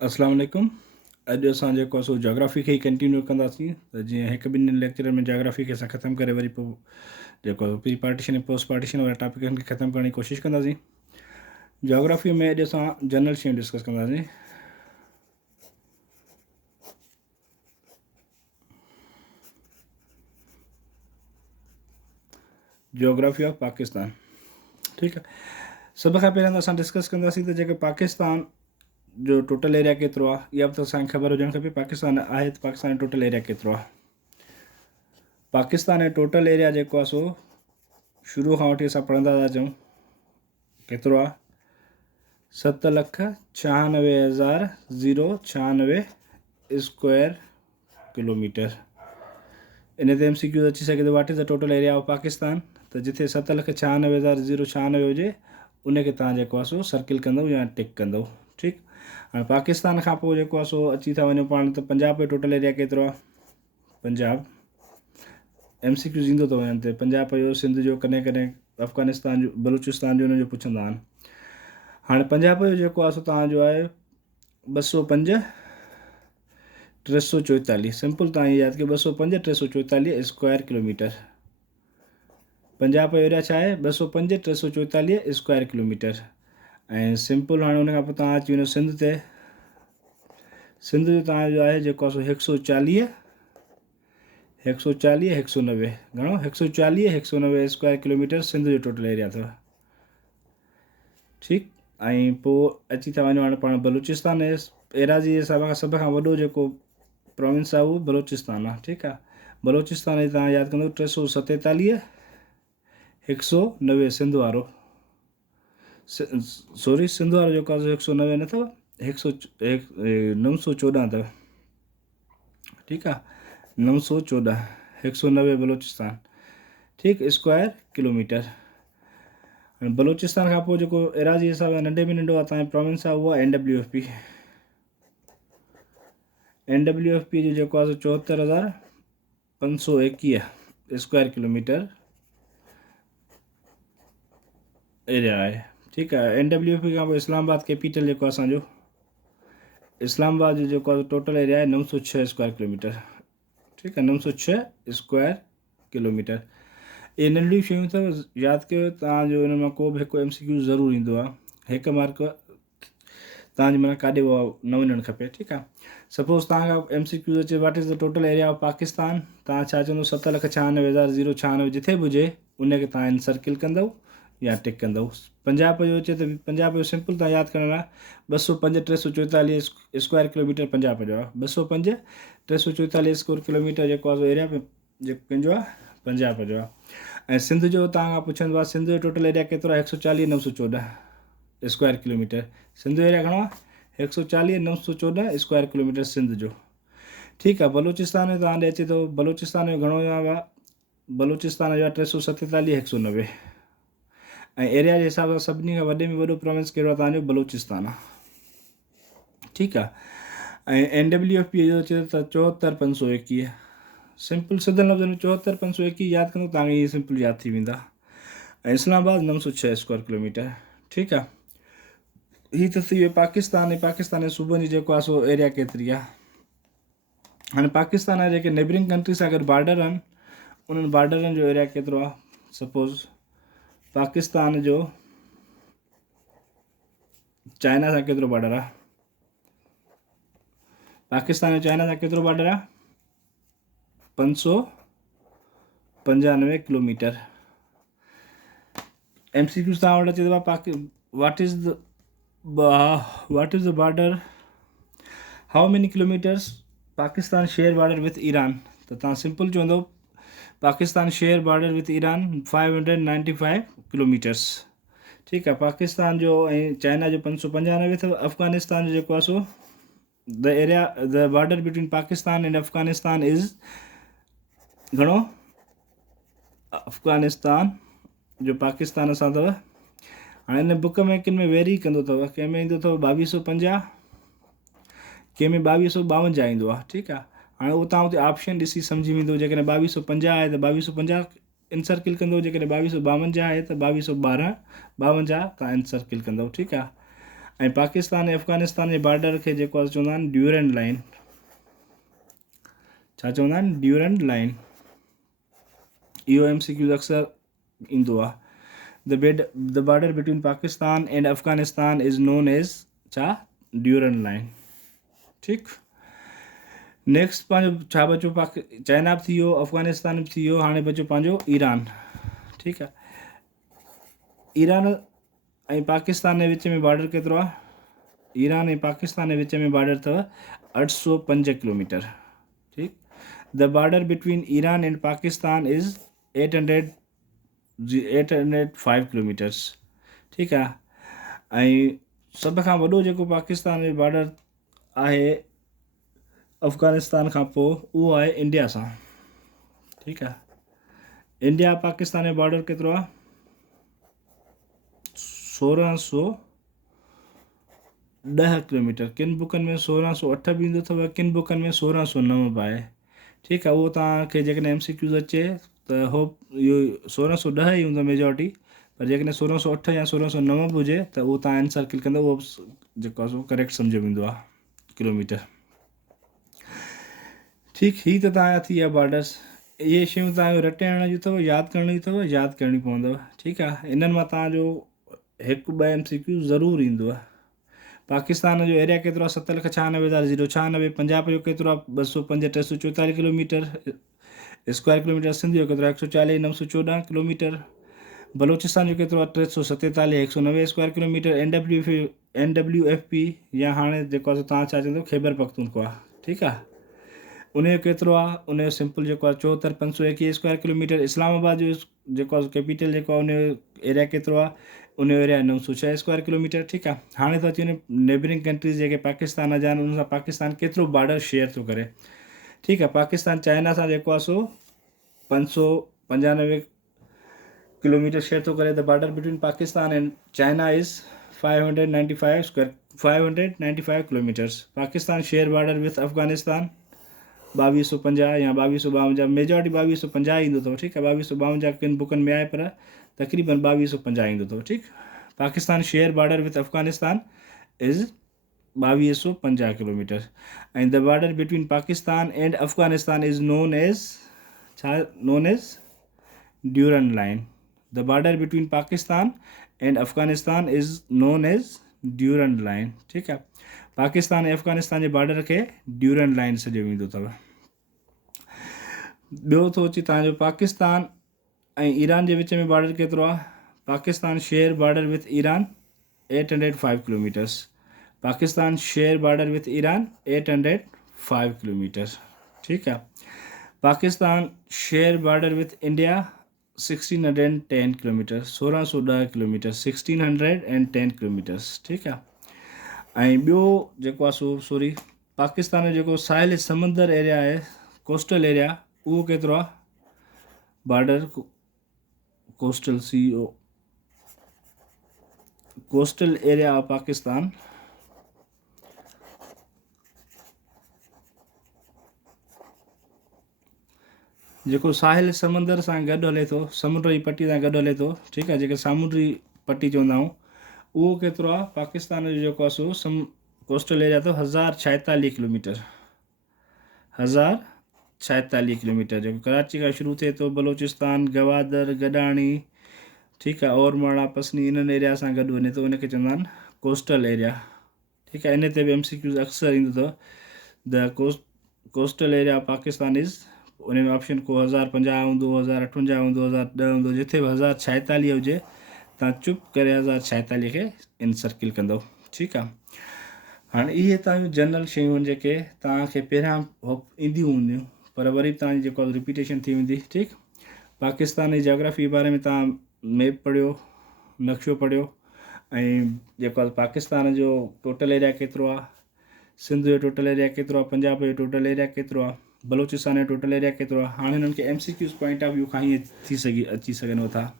अस्सलाम वालेकुम। अॼु असां जेको आहे सो जोग्राफ़ी खे ई कंटिन्यू कंदासीं। त जीअं हिकु ॿिनि लेक्चर में जोग्राफ़ी खे असां ख़तमु करे वरी पोइ जेको प्री पार्टीशन ऐं पोस्ट पार्टीशन वारा टॉपिकनि खे ख़तमु करण जी कोशिशि कंदासीं। जोग्राफ़ी में अॼु असां जनरल शयूं डिस्कस कंदासीं। Geography of Pakistan. ठीकु आहे, सभ खां पहिरियों त असां डिस्कस कंदासीं त जेके पाकिस्तान जो टोटल एरिया केतिरो आहे, इहा बि त असांखे ख़बर हुजणु खपे। पाकिस्तान आहे त पाकिस्तान जो टोटल एरिया केतिरो आहे। पाकिस्तान जो टोटल एरिया जेको आहे सो शुरू खां वठी असां पढ़ंदा था अचूं केतिरो आहे, 7,96,096 स्क्वायर किलोमीटर। इन ते MCQ अची सघे थो, what is the total area of Pakistan. त जिथे 7,96,096 हुजे उनखे तव्हां जेको आहे सो सर्किल कंदव या टिक कंदव। ठीकु, हाणे पाकिस्तान खां पोइ जेको आहे सो अची था वञूं पाण त पंजाब जो टोटल एरिया केतिरो आहे। पंजाब MCQ ईंदो अथव हिन ते, पंजाब जो, सिंध जो, कॾहिं कॾहिं अफ़गानिस्तान जो, बलूचिस्तान जो, उनजो पुछंदा आहिनि। हाणे पंजाब जो जेको आहे सो तव्हांजो आहे 205,344। सिंपल तव्हां इहे यादि कयो, 205,344 स्क्वायर किलोमीटर। पंजाब जो एरिया छा आहे, 205,344 स्क्वायर किलोमीटर। ऐं सिंपल हाणे उन खां पोइ तव्हां अची वञो सिंध ते। सिंध जो तव्हांजो आहे जेको आहे सो 140, 190, घणो, 140, 190 स्क्वायर किलोमीटर सिंध जो टोटल एरिया अथव। ठीकु, ऐं पोइ अची था वञूं हाणे पाण बलूचिस्तान एराज़ी जे हिसाब खां सभ खां वॾो जेको प्रोविंस आहे उहो बलूचिस्तान आहे। ठीकु आहे, बलूचिस्तान जी तव्हां यादि कंदव 347, 190 सिंध वारो, सॉरी सिंध वारो जेको आहे 190 न अथव, 914 अथव। ठीकु आहे, 914, 190 बलूचिस्तान। ठीकु, स्क्वायर किलोमीटर। हाणे बलूचिस्तान खां पोइ जेको एराज़ी हिसाब सां नंढे में नंढो आहे तव्हांजो प्रोविंस आहे उहो आहे NWFP। NWFP जो जेको आहे 74,521 स्क्वायर किलोमीटर एरिया आहे। ठीकु आहे, NWFP खां पोइ इस्लामाबाद कैपिटल जेको आहे असांजो, इस्लामाबाद जो जेको आहे टोटल एरिया आहे 906 स्क्वायर किलोमीटर। ठीकु आहे, 906 स्क्वायर किलोमीटर। इहे नंढियूं शयूं अथव, यादि कयो। तव्हांजो हिन मां को बि हिकु MCQ ज़रूरु ईंदो आहे, हिकु मार्क तव्हांजी माना काॾे न वञणु खपे। ठीकु आहे, सपोज़ तव्हांखां MCQ अचे what is the total area of Pakistan, तव्हां छा चवंदव, 7,96,096 जिथे बि हुजे उनखे तव्हां इन सर्किल कंदव या टिक कंदव। पंजाब जो अचे त पंजाब जो सिंपल तव्हां यादि करण लाइ 205,344 स्क्वायर किलोमीटर पंजाब जो आहे। 205,344 स्क्वायर किलोमीटर जेको आहे एरिया जेको कंहिंजो आहे, पंजाब जो आहे। ऐं सिंध जो तव्हां खां पुछंदो आहे, सिंध जो टोटल एरिया केतिरो आहे, 140,914 स्क्वायर किलोमीटर। सिंध जो एरिया घणो आहे, 140,914 स्क्वायर किलोमीटर सिंध जो। ठीकु आहे, बलूचिस्तान में तव्हां ॾे अचे थो, बलूचिस्तान में घणो आहे, बलूचिस्तान जो आहे 347,190। ऐं एरिया जे हिसाब सां सभिनी खां वॾे में वॾो प्रोविंस कहिड़ो आहे, तव्हांजो बलूचिस्तान आहे। ठीकु आहे, ऐं NWFP जो अचे त 74,521। सिंपल सिधे लफ़्ज़ में 74,521 यादि कंदो तव्हांखे इहे सिंपल यादि थी वेंदा। ऐं इस्लामाबाद 906 स्क्वायर किलोमीटर। ठीकु आहे, हीअ त थी वियो पाकिस्तान ऐं पाकिस्तान जे सूबनि जी जेको आहे सो एरिया केतिरी आहे। हाणे पाकिस्तान जा जेके नेबरिंग कंट्री सां गॾु बॉर्डर आहिनि उन्हनि बॉर्डरनि जो एरिया केतिरो आहे। सपोज़ पाकिस्तान जो चाइना सां केतिरो बॉर्डर आहे, पाकिस्तान जो चाइना सां केतिरो बॉर्डर आहे, 595 किलोमीटर। MCQ तव्हां वटि अचे थो what is the border, how many kilometres Pakistan share border with Iran. त तव्हां सिंपल चवंदो Pakistan share border with Iran 595 kilometres. ठीकु आहे, पाकिस्तान जो ऐं चाइना जो 595 अथव। अफ़गानिस्तान जो जेको आहे so the border between Pakistan and Afghanistan इज़ घणो, अफ़गानिस्तान जो पाकिस्तान सां अथव। हाणे हिन बुक में किन में वेरी कंदो अथव, कंहिं में ईंदो अथव 2250, कंहिं में 2252 ईंदो आहे। ठीकु आहे, हाणे उहो तव्हां हुते ऑप्शन ॾिसी सम्झी वेंदो। जेकॾहिं 2250 आहे त 2250 इन सर्किल कंदो, जेकॾहिं 2252 आहे त 2252 तव्हां इन सर्किल कंदव। ठीकु आहे, ऐं पाकिस्तान ऐं अफ़गानिस्तान जे बॉर्डर खे जेको आहे चवंदा आहिनि ड्यूरेंट लाइन। छा चवंदा आहिनि? Durand line. इहो MCQ अक्सर ईंदो आहे। The border between Pakistan and Afghanistan is known as छा? Durand line. ठीकु। नेक्स्ट पंहिंजो छा बचो? चाइना बि थी वियो, अफ़गानिस्तान बि थी वियो, हाणे बचो पंहिंजो ईरान। ठीकु आहे। ईरान ऐं पाकिस्तान जे विच में बॉर्डर केतिरो आहे? ईरान ऐं पाकिस्तान जे विच में बॉर्डर अथव 805 किलोमीटर। ठीकु। The border between Iran and Pakistan इज़ 805 किलोमीटर्स। ठीकु आहे। ऐं सभ खां वॾो जेको पाकिस्तान जो बॉर्डर आहे अफ़गानिस्तान खां पोइ, उहो आहे इंडिया सां। ठीकु आहे। इंडिया पाकिस्तान जो बॉर्डर केतिरो आहे? 1610 किलोमीटर। किन बुकनि में 1608 बि ईंदो अथव, किन बुकनि में 1609 बि आहे। ठीकु आहे। उहो तव्हांखे जेकॾहिं MCQ अचे त होप इहो 1610 ई हूंदो मेजॉरिटी, पर जेकॾहिं 1608 या 1609 बि हुजे त उहो तव्हां एन सर्किल कंदो, उहो जेको आहे सो करेक्ट सम्झ में ईंदो आहे किलोमीटर। ठीकु। हीअ त तव्हांजा थी विया बॉर्डर्स। इहे शयूं तव्हांखे रटण जूं अथव, यादि करणियूं अथव, यादि करणी पवंदव। ठीकु आहे। इन्हनि मां तव्हांजो 1-2 MCQ ज़रूरु ईंदो आहे। पाकिस्तान जो एरिया केतिरो आहे? 7,96,096। पंजाब जो केतिरो आहे? 205,344 किलोमीटर स्क्वायर किलोमीटर। सिंध जो केतिरो आहे? 140,914 किलोमीटर। बलोचिस्तान जो केतिरो आहे? 347,190 स्क्वायर किलोमीटर। NWFP या हाणे जेको आहे तव्हां छा चवंदव ख़ैबर पख्तूनख्वा। ठीकु आहे। उनजो केतिरो आहे? उनजो सिंपल जेको आहे 74,521 स्क्वायर किलोमीटर। इस्लामाबाद जो जेको आहे कैपिटल जेको आहे उनजो एरिया केतिरो आहे? उनजो एरिया 906 स्क्वायर किलोमीटर। ठीकु आहे। हाणे त अची वञे नेबरिंग कंट्रीज़ जेके पाकिस्तान जा आहिनि, उन सां पाकिस्तान केतिरो बॉर्डर शेयर थो करे। ठीकु आहे। पाकिस्तान चाइना सां जेको आहे सो 595 किलोमीटर शेयर थो करे। The border between Pakistan and China is 595 किलोमीटर्स। Pakistan share border with Afghanistan 2250 या 2252, मेजॉरिटी 2250 ईंदो अथव। ठीकु आहे। 2252 किन बुकनि में आहे, पर तक़रीबन 2250 ईंदो अथव। ठीकु। Pakistan share border with Afghanistan is 2250 kilometre. ऐं the border between Pakistan and Afghanistan is known as छा? Known as Durand line. The border between Pakistan and Afghanistan is known as Durand line. ठीकु आहे। पाकिस्तान ऐं अफ़गानिस्तान जे बॉर्डर खे ड्यूरेंट लाइन सॼो ईंदो अथव। ॿियो थो अचे तव्हांजो पाकिस्तान ऐं ईरान जे विच में बॉर्डर केतिरो आहे? Pakistan share border with Iran 805 किलोमीटर्स। Pakistan share border with Iran 805 किलोमीटर। ठीकु आहे। Pakistan share border with India 1610 किलोमीटर। 1610 किलोमीटर 1610 किलोमीटर्स। ठीकु आहे। ऐं ॿियो जेको आहे सो पाकिस्तान जो जेको साहिल समंदर एरिया आहे, कोस्टल एरिया, उहो केतिरो आहे? Border coastal coastal area of Pakistan जेको साहिल समंदर सां गॾु हले थो, समुंडी पटी सां गॾु हले थो। ठीकु आहे। जेके सामुंडी पटी चवंदा आहियूं, उहो केतिरो आहे? पाकिस्तान जो जेको आहे सो कोस्टल एरिया अथव 1046 किलोमीटर। 1046 किलोमीटर जेको कराची खां शुरू थिए थो, बलोचिस्तान, गवादर, गडाणी, ठीकु आहे, ओरमाड़ा, पसनी, इन्हनि एरिया सां गॾु वञे थो। उनखे चवंदा आहिनि कोस्टल एरिया। ठीकु आहे। इन ते बि MCQ अक्सर ईंदो अथव। The coastal area of Pakistan इज़, उन में ऑप्शन को 1050 हूंदो, 1058 हूंदो, 1010 हूंदो। जिथे बि 1046 हुजे तव्हां चुप करे 1046 खे इन सर्किल कंदव। ठीकु आहे। हाणे इहे तव्हांजूं जनरल शयूं आहिनि जेके तव्हांखे पहिरियां ईंदियूं हूंदियूं, पर वरी तव्हांजी जेको आहे रिपीटेशन थी वेंदी। ठीकु। पाकिस्तान जी जोग्राफी जे बारे में तव्हां मैप पढ़ियो, नक्शो पढ़ियो, ऐं जेको आहे पाकिस्तान जो टोटल एरिया केतिरो आहे, सिंध जो टोटल एरिया केतिरो आहे, पंजाब जो टोटल एरिया केतिरो आहे, बलोचिस्तान जो टोटल एरिया केतिरो आहे। हाणे हिननि खे MCQ पॉइंट ऑफ व्यू खां ई अची सघनि था।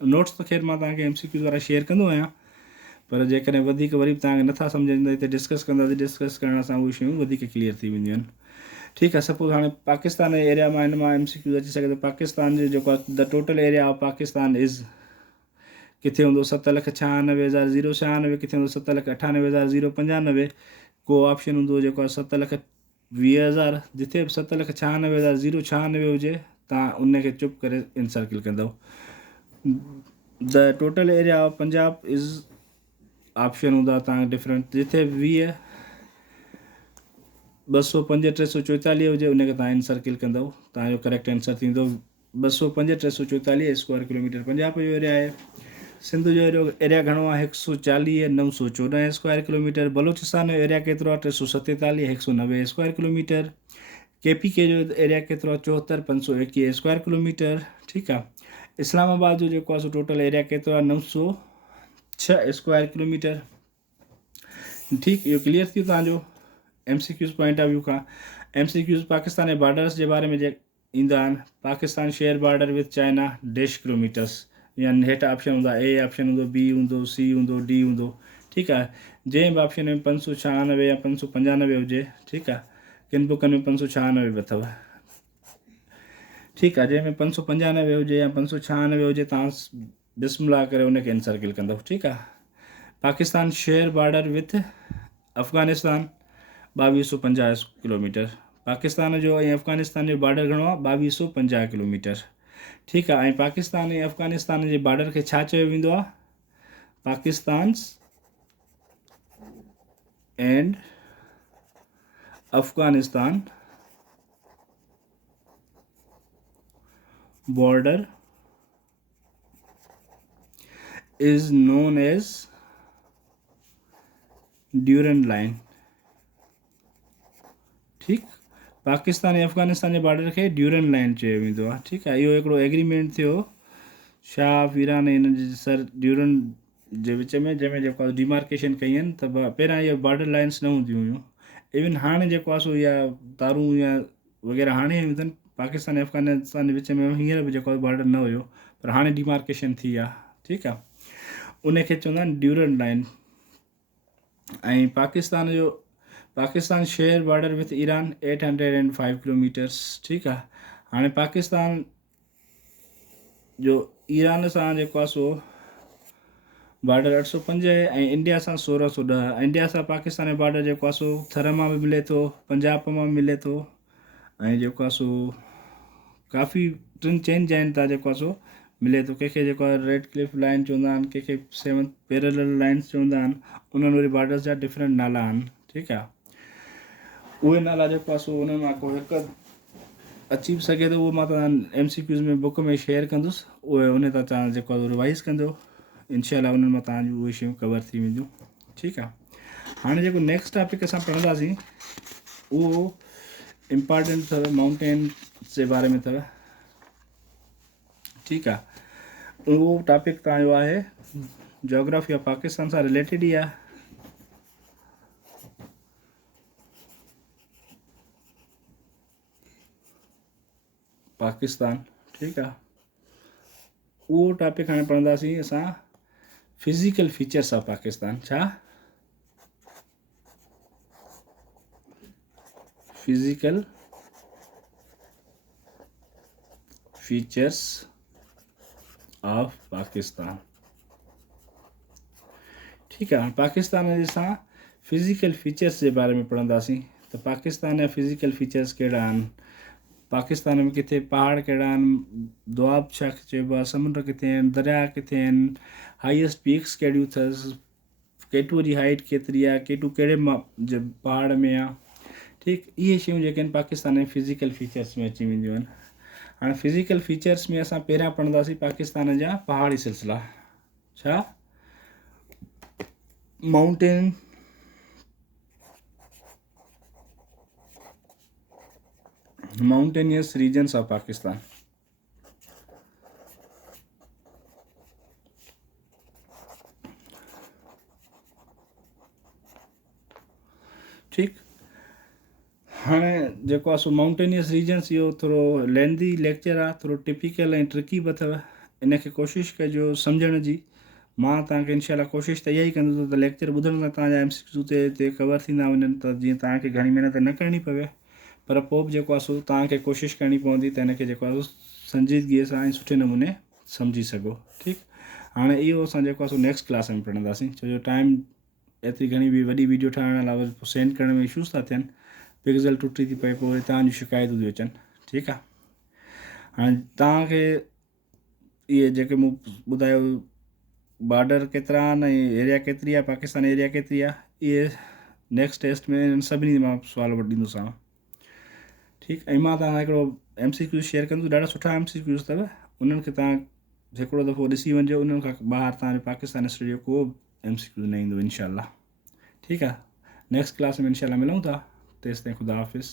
नोट्स त ख़ैर मां तव्हांखे MCQ वारा शेयर कंदो आहियां, पर जेकॾहिं वधीक वरी बि तव्हांखे नथा सम्झ ईंदा, हिते डिस्कस कंदासीं। डिस्कस करण सां उहे शयूं वधीक क्लियर थी वेंदियूं आहिनि। ठीकु आहे। सपोज़ हाणे पाकिस्तान जे एरिया मां हिन मां MCQ अची सघे थो। पाकिस्तान जो जेको आहे the total area of Pakistan इज़ किथे हूंदो 7,96,096, किथे हूंदो 7,98,095, को ऑप्शन हूंदो जेको आहे 7,20,000, जिथे बि 7,96,096 हुजे तव्हां उनखे चुप करे इन सर्किल कंदव। The total area of Punjab is option हूंदा तव्हां डिफरेंट, जिथे 20, 205, 344 हुजे उनखे तव्हां इन सर्किल कंदव, तव्हांजो करेक्ट आंसर थींदो 205, 344 स्क्वायर किलोमीटर पंजाब जो एरिया आहे। सिंध जो एरिया घणो आहे 140, 914 स्क्वायर किलोमीटर। बलोचिस्तान जो एरिया केतिरो आहे 347, 190 स्क्वायर किलोमीटर। KPK जो एरिया केतिरो आहे 74, 521 स्क्वायर किलोमीटर। ठीकु आहे। इस्लामाबाद जो जेको आहे सो टोटल एरिया केतिरो आहे 906 स्क्वायर किलोमीटर। ठीकु, इहो क्लियर थी वियो तव्हांजो MCQs पॉइंट ऑफ व्यू खां। MCQs पाकिस्तान जे बॉर्डर्स जे बारे में जे ईंदा आहिनि, Pakistan share border with China dash kilometres, या हेठि ऑप्शन हूंदा A ऑप्शन हूंदो, B हूंदो, C हूंदो, D हूंदो। ठीकु आहे। जंहिं बि ऑप्शन में 596 या 595 हुजे, ठीकु आहे। किन बुकनि में 596 बि अथव। ठीकु आहे। जंहिंमें 595 हुजे या 596 हुजे तव्हां बिस्मिल्लाह करे उनखे इन सर्किल कंदव। ठीकु आहे। Pakistan share border with Afghanistan 2250 किलोमीटर। पाकिस्तान जो ऐं अफ़गानिस्तान जो बॉर्डर घणो आहे 2250 किलोमीटर। ठीकु आहे। ऐं पाकिस्तान ऐं अफ़गानिस्तान जे बॉर्डर खे छा चयो वेंदो आहे? Pakistan and Afghanistan border is known as Durand line. ठीकु, पाकिस्तान ऐं अफ़गानिस्तान जे बॉर्डर खे ड्यूरेंट लाइन चयो वेंदो आहे। ठीकु आहे। इहो हिकिड़ो एग्रीमेंट थियो शाह ऑफ ईरान ऐं हिन जे सर ड्यूरेंट जे विच में, जंहिंमें जेको आहे डिमार्केशन कई आहिनि। त पहिरियां इहे बॉर्डर लाइन्स न हूंदियूं हुयूं। इवन हाणे जेको आहे सो इहा तारूं या वग़ैरह हाणे आयूं अथनि पाकिस्तान ऐं अफ़गानिस्तान जे विच में। हींअर बि जेको आहे बॉर्डर न हुयो, पर हाणे डिमार्केशन थी आहे। ठीकु आहे। उनखे चवंदा आहिनि ड्यूरेंट लाइन। ऐं Pakistan share border with Iran 805 किलोमीटर्स। ठीकु आहे। हाणे पाकिस्तान जो ईरान सां जेको आहे सो बॉर्डर 805 ऐं इंडिया सां 1610। इंडिया सां पाकिस्तान जो बॉर्डर जेको आहे सो थर मां बि मिले थो, पंजाब मां बि मिले थो, ऐं जेको आहे सो काफ़ी चइनि जॻहियुनि तां जेको आहे सो मिले थो। कंहिंखे जेको आहे रेड क्लिफ लाइन चवंदा आहिनि, कंहिंखे 7 पैरेलल लाइन्स चवंदा आहिनि। उन्हनि वरी बॉर्डर्स जा डिफरेंट नाला आहिनि। ठीकु आहे। उहे नाला जेको आहे सो उन्हनि मां को हिकु अची बि सघे थो, उहो मां तव्हां MCQs में बुक में शेयर कंदुसि। उहे उन तां तव्हां जेको आहे रिवाइज़ कंदो, इनशाला उन्हनि मां तव्हांजूं उहे शयूं कवर थी वेंदियूं। ठीकु आहे। हाणे जेको नेक्स्ट टॉपिक असां पढ़ंदासीं उहो इम्पॉर्टेंट अथव, माउंटेन जे बारे में अथव। ठीकु आहे। उहो टॉपिक तव्हांजो आहे जोग्राफी ऑफ पाकिस्तान सां रिलेटेड ई आहे। पाकिस्तान। ठीकु आहे। उहो टॉपिक हाणे पढ़ंदासीं असां फिज़िकल फीचर्स ऑफ पाकिस्तान। छा? Physical features of Pakistan. ठीकु आहे। पाकिस्तान जे असां फिज़िकल फीचर्स जे बारे में पढ़ंदासीं। त पाकिस्तान जा फिज़िकल फीचर्स कहिड़ा आहिनि? पाकिस्तान में किथे पहाड़ कहिड़ा आहिनि, दोआब छा चइबो आहे, समुंड किथे आहिनि, दरिया किथे आहिनि, हाईएस्ट पीक्स कहिड़ियूं अथसि, केटू जी हाइट केतिरी आहे, केटू कहिड़े पहाड़ में आहे। ठीकु, इहे शयूं जेके आहिनि पाकिस्तान जे फिज़िकल फीचर्स में अची वेंदियूं आहिनि। हाणे फिज़िकल फीचर्स में असां पहिरियां पढ़ंदासीं पाकिस्तान जा पहाड़ी सिलसिला। छा? Mountainous regions of Pakistan. ठीकु, हाणे जेको आहे सो माउंटेनियस रीजन्स, इहो थोरो लेंदी लेक्चर आहे, थोरो टिपिकल ऐं ट्रिकी बि अथव। इनखे कोशिशि कजो सम्झण जी। मां तव्हांखे इनशाला कोशिशि त इहा ई कंदुसि त लेक्चर ॿुधण सां तव्हांजा MCQ ते कवर थींदा वञनि, त जीअं तव्हांखे घणी महिनत न करणी पवे। पर पोइ बि जेको आहे सो तव्हांखे कोशिशि करणी पवंदी त हिनखे जेको आहे संजीदगीअ सां ऐं सुठे नमूने सम्झी सघो। ठीकु, हाणे इहो असां जेको आहे सो नेक्स्ट क्लास में पढ़ंदासीं, छो जो टाइम एतिरी घणी बि वॾी वीडियो ठाहिण लाइ सेंड करण में इशूज़ था थियनि, पिक्सल टुटी थी पए, पोइ तव्हांजी शिकायतूं थियूं अचनि। ठीकु आहे, हाणे तव्हांखे इहे जेके मूं ॿुधायो बॉर्डर केतिरा आहिनि ऐं एरिया केतिरी आहे, पाकिस्तान एरिया केतिरी आहे, इहे नेक्स्ट टेस्ट में सभिनी मां सुवाल वठी ॾींदोसांव। ठीकु, ऐं मां तव्हां हिकिड़ो MCQ शेयर कंदुसि, ॾाढा सुठा MCQs अथव, उन्हनि खे तव्हां हिकिड़ो दफ़ो ॾिसी वञिजो, उन्हनि खां ॿाहिरि तव्हांजो पाकिस्तान हिस्ट्री जो को MCQ न ईंदो इनशाला। ठीकु आहे, नेक्स्ट क्लास में इनशाला मिलूं था, तेसिताईं ख़ुदा हाफ़िज़।